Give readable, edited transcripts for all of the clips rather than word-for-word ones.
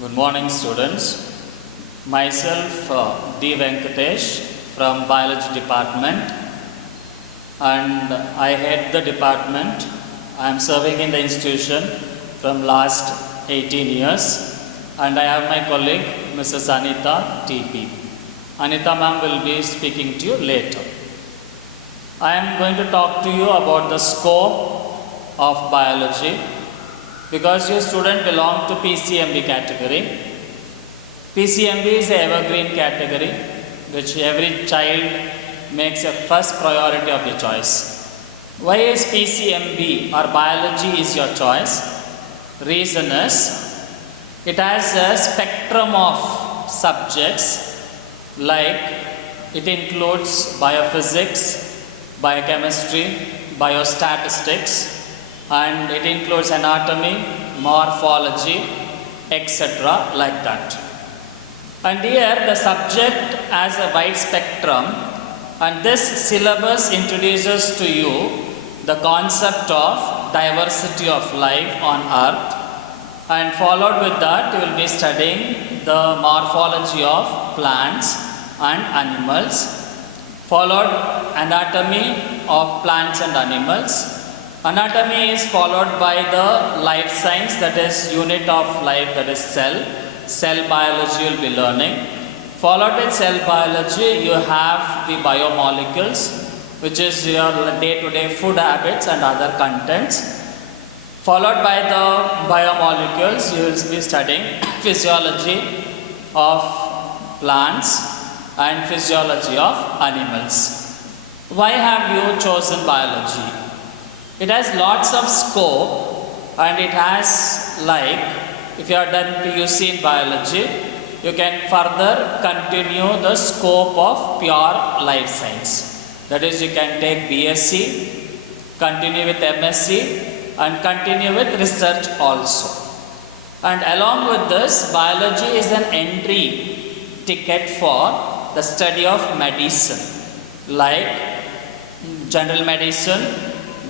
Good morning, students. Myself, D. Venkatesh from Biology Department, and I head the department. I am serving in the institution from last 18 years, and I have my colleague, Mrs. Anita T.P. Anita ma'am will be speaking to you later. I am going to talk to you about the scope of biology. Because your student belong to PCMB category. PCMB is an evergreen category which every child makes a first priority of the choice. Why is PCMB or biology is your choice? Reason is it has a spectrum of subjects, like it includes biophysics, biochemistry, biostatistics, and it includes anatomy, morphology, etc. like that. And here the subject has a wide spectrum, and this syllabus introduces to you the concept of diversity of life on earth, and followed with that you will be studying the morphology of plants and animals, followed anatomy of plants and animals. Anatomy is followed by the life science, that is unit of life, that is cell. Cell biology you will be learning. Followed with cell biology you have the biomolecules, which is your day-to-day food habits and other contents. Followed by the biomolecules you will be studying physiology of plants and physiology of animals. Why have you chosen biology? It has lots of scope, and it has, like, if you are done PUC in biology, you can further continue the scope of pure life science. That is, you can take BSc, continue with MSc, and continue with research also. And along with this, biology is an entry ticket for the study of medicine, like general medicine,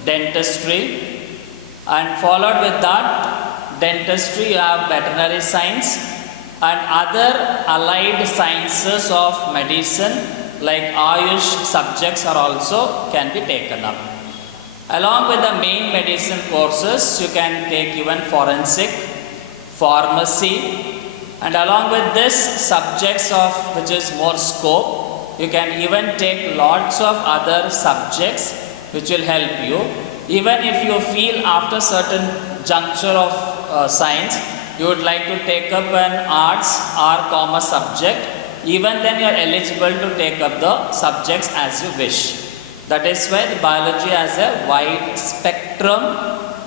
dentistry, and followed with that dentistry you have veterinary science and other allied sciences of medicine like Ayush subjects are also can be taken up. Along with the main medicine courses you can take even forensic, pharmacy, and along with this subjects of which is more scope, you can even take lots of other subjects which will help you. Even if you feel after certain juncture of science, you would like to take up an arts or commerce subject, even then you are eligible to take up the subjects as you wish. That is why the biology has a wide spectrum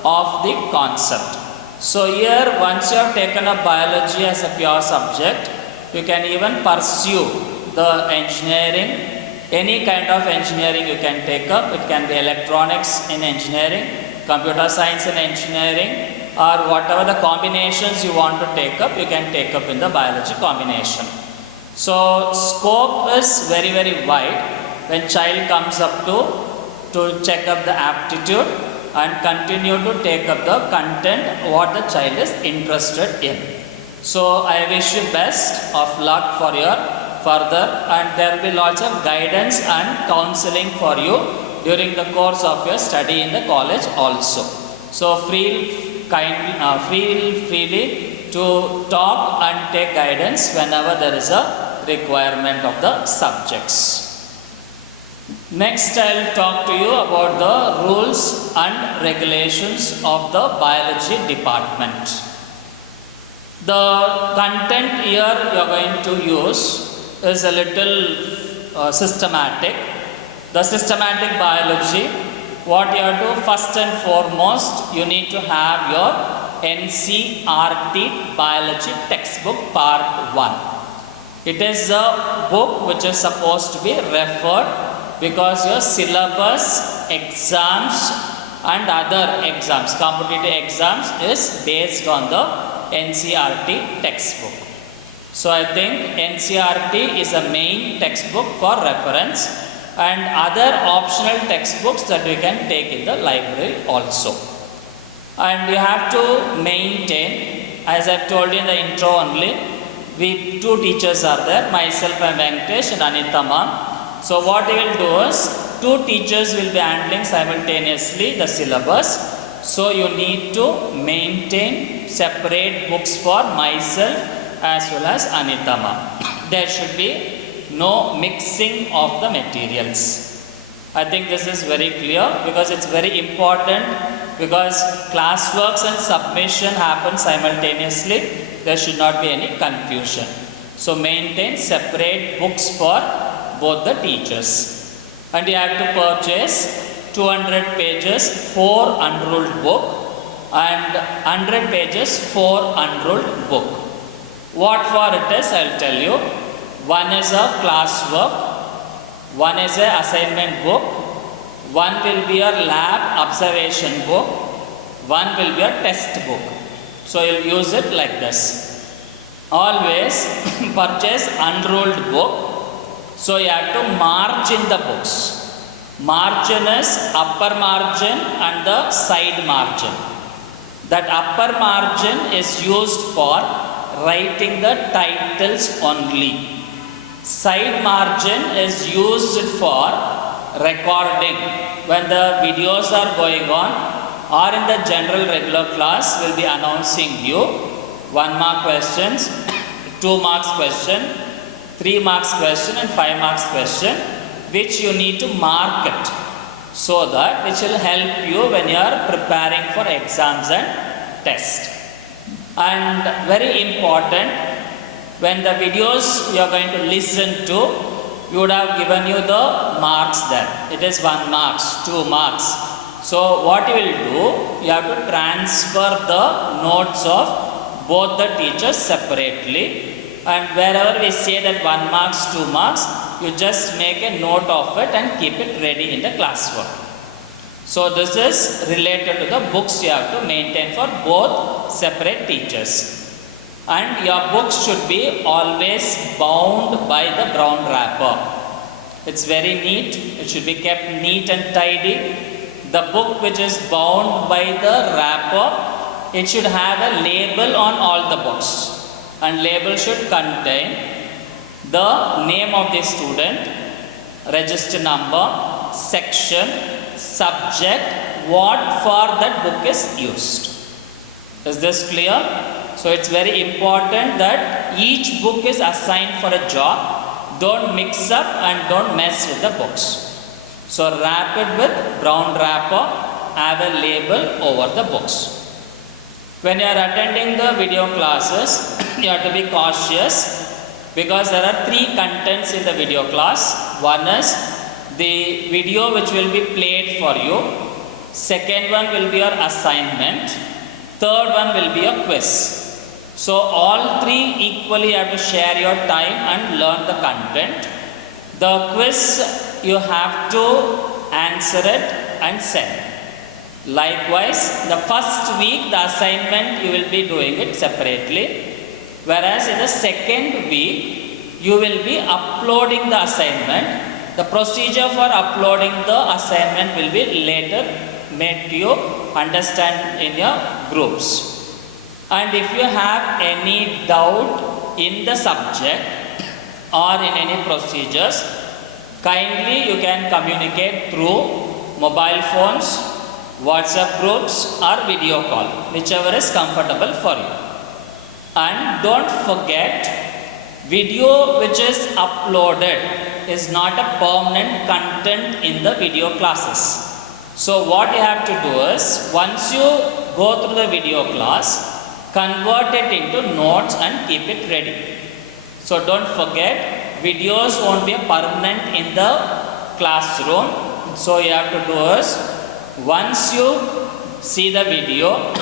of the concept. So here, once you have taken up biology as a pure subject, you can even pursue the engineering. Any kind of engineering you can take up. It can be electronics in engineering, computer science in engineering, or whatever the combinations you want to take up, you can take up in the biology combination. So scope is very, very wide when child comes up to check up the aptitude and continue to take up the content what the child is interested in. So I wish you best of luck for your further, and there will be lots of guidance and counseling for you during the course of your study in the college also. So feel freely to talk and take guidance whenever there is a requirement of the subjects. Next I will talk to you about the rules and regulations of the biology department. The content here you are going to use is a little systematic. The systematic biology, what you have to first and foremost, you need to have your NCERT biology textbook part 1. It is a book which is supposed to be referred because your syllabus, exams and other exams, competitive exams is based on the NCERT textbook. So I think NCERT is a main textbook for reference, and other optional textbooks that we can take in the library also. And you have to maintain as I told you in the intro only, we two teachers are there, myself and Venkatesh and Anita ma'am. So what we will do is, two teachers will be handling simultaneously the syllabus. So you need to maintain separate books for myself as well as Anita ma'am. There should be no mixing of the materials. I think this is very clear because it's very important, because classworks and submission happen simultaneously. There should not be any confusion. So maintain separate books for both the teachers. And you have to purchase 200 pages 4 unruled book and 100 pages 4 unruled book. What for it is, I will tell you. One is a classwork, one is a assignment book, one will be a lab observation book, one will be a test book. So you will use it like this. Always purchase unruled book. So you have to margin the books. Margin is upper margin and the side margin. That upper margin is used for writing the titles only. Side margin is used for recording. When the videos are going on or in the general regular class, will be announcing you 1 mark questions, 2 marks question, 3 marks question and 5 marks question, which you need to mark it, so that which will help you when you are preparing for exams and tests. And very important, when the videos you are going to listen to, you would have given you the marks there. It is 1 marks, 2 marks. So what you will do, you have to transfer the notes of both the teachers separately, and wherever we say that 1 marks, 2 marks, you just make a note of it and keep it ready in the classwork. So this is related to the books you have to maintain for both separate teachers. And your books should be always bound by the brown wrapper. It's very neat. It should be kept neat and tidy. The book which is bound by the wrapper, it should have a label on all the books. And label should contain the name of the student, register number, section, subject, what for that book is used. Is this clear? So it's very important that each book is assigned for a job. Don't mix up and don't mess with the books. So wrap it with brown wrapper, have a label over the books. When you are attending the video classes, you have to be cautious, because there are 3 contents in the video class. One is the video which will be played for you. Second one will be your assignment. Third one will be a quiz. So all 3 equally have to share your time and learn the content. The quiz, you have to answer it and send. Likewise, the first week, the assignment, you will be doing it separately. Whereas in the second week, you will be uploading the assignment. The procedure for uploading the assignment will be later made to you understand in your groups. And if you have any doubt in the subject or in any procedures, kindly you can communicate through mobile phones, WhatsApp groups or video call, whichever is comfortable for you. And don't forget, video which is uploaded is not a permanent content in the video classes. So what you have to do is, once you go through the video class, convert it into notes and keep it ready. So don't forget, videos won't be permanent in the classroom. So you have to do is, once you see the video,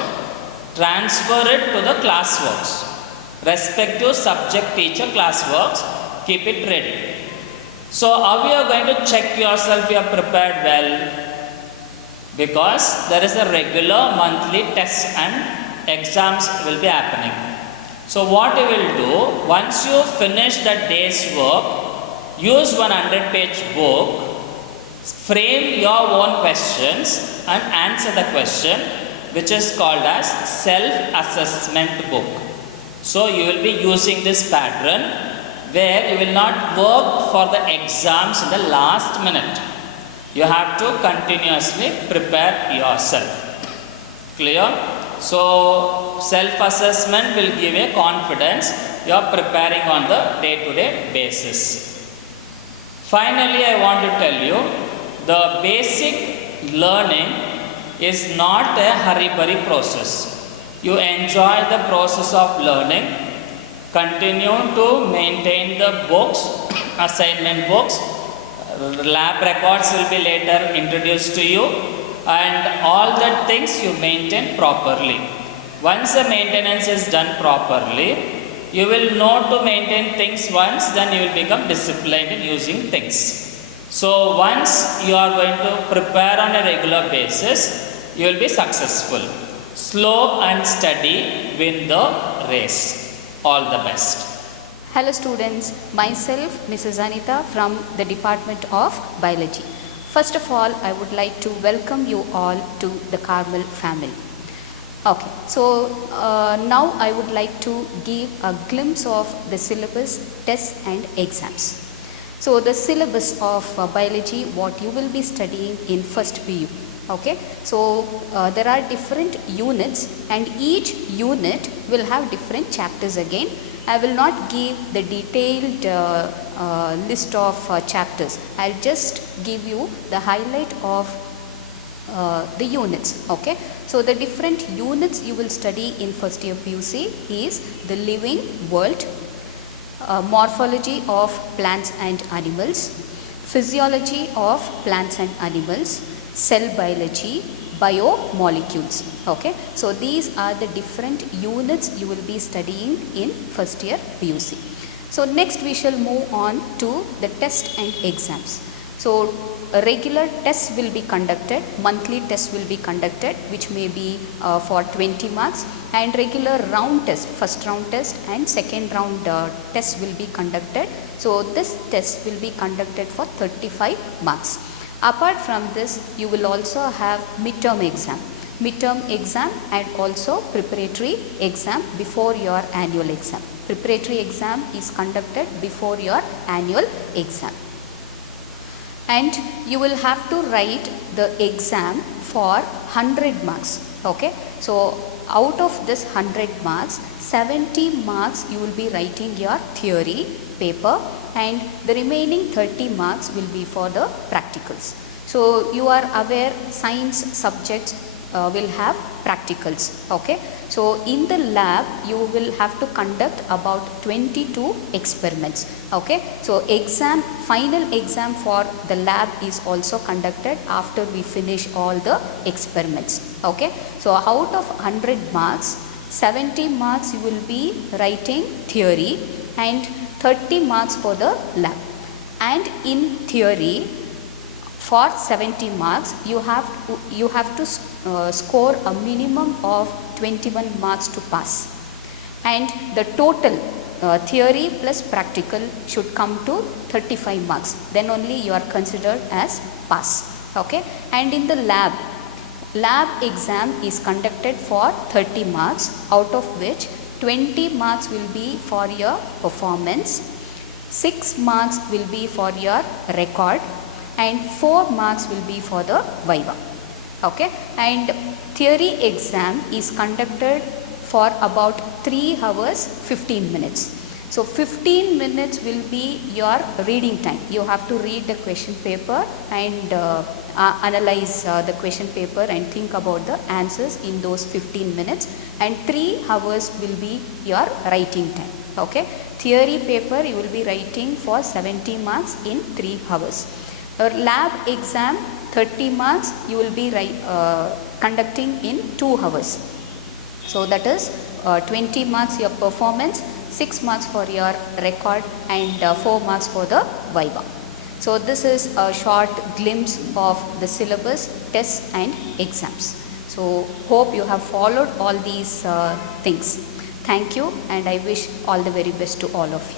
transfer it to the classworks. Respective subject teacher classworks, keep it ready. So how you are going to check yourself you are prepared well? Because there is a regular monthly test and exams will be happening. So what you will do, once you finish that day's work, use 100-page book, frame your own questions and answer the question, which is called as self-assessment book. So you will be using this pattern where you will not work for the exams in the last minute. You have to continuously prepare yourself. Clear? So self-assessment will give a confidence you are preparing on the day-to-day basis. Finally, I want to tell you, the basic learning is not a hurry-burry process. You enjoy the process of learning, continue to maintain the books, assignment books, lab records will be later introduced to you, and all the things you maintain properly. Once the maintenance is done properly, you will know to maintain things once, then you will become disciplined in using things. So once you are going to prepare on a regular basis, you will be successful. Slow and steady win the race. All the best. Hello students, myself Mrs. Anita from the Department of Biology. First of all, I would like to welcome you all to the CARMEL family. Okay, so now I would like to give a glimpse of the syllabus, tests and exams. So the syllabus of biology, what you will be studying in first PU. Okay, so there are different units and each unit will have different chapters again. I will not give the detailed list of chapters. I'll just give you the highlight of the units. Okay, so the different units you will study in first year PUC is the living world, morphology of plants and animals, physiology of plants and animals, cell biology, biomolecules. Okay, so these are the different units you will be studying in first year PUC. So next we shall move on to the test and exams. So a regular test will be conducted, monthly test will be conducted, which may be for 20 marks, and regular round test, first round test and second round test will be conducted. So this test will be conducted for 35 marks. Apart from this, you will also have midterm exam and also preparatory exam before your annual exam. Preparatory exam is conducted before your annual exam. And you will have to write the exam for 100 marks. Okay, so out of this 100 marks, 70 marks you will be writing your theory paper and the remaining 30 marks will be for the practicals. So you are aware science subjects will have practicals. Okay, so in the lab you will have to conduct about 22 experiments. Okay, so final exam for the lab is also conducted after we finish all the experiments. Okay, so out of 100 marks, 70 marks you will be writing theory and 30 marks for the lab. And in theory, for 70 marks you have to score a minimum of 21 marks to pass, and the total theory plus practical should come to 35 marks, then only you are considered as pass. Okay, and in the lab exam is conducted for 30 marks, out of which 20 marks will be for your performance, 6 marks will be for your record and 4 marks will be for the viva. Okay, and theory exam is conducted for about 3 hours 15 minutes. So 15 minutes will be your reading time. You have to read the question paper and analyze the question paper and think about the answers in those 15 minutes, and 3 hours will be your writing time. Okay, theory paper you will be writing for 70 marks in 3 hours. Your lab exam 30 marks you will be conducting in 2 hours. So that is 20 marks your performance, 6 marks for your record and 4 marks for the viva. So this is a short glimpse of the syllabus, tests and exams. So hope you have followed all these things. Thank you, and I wish all the very best to all of you.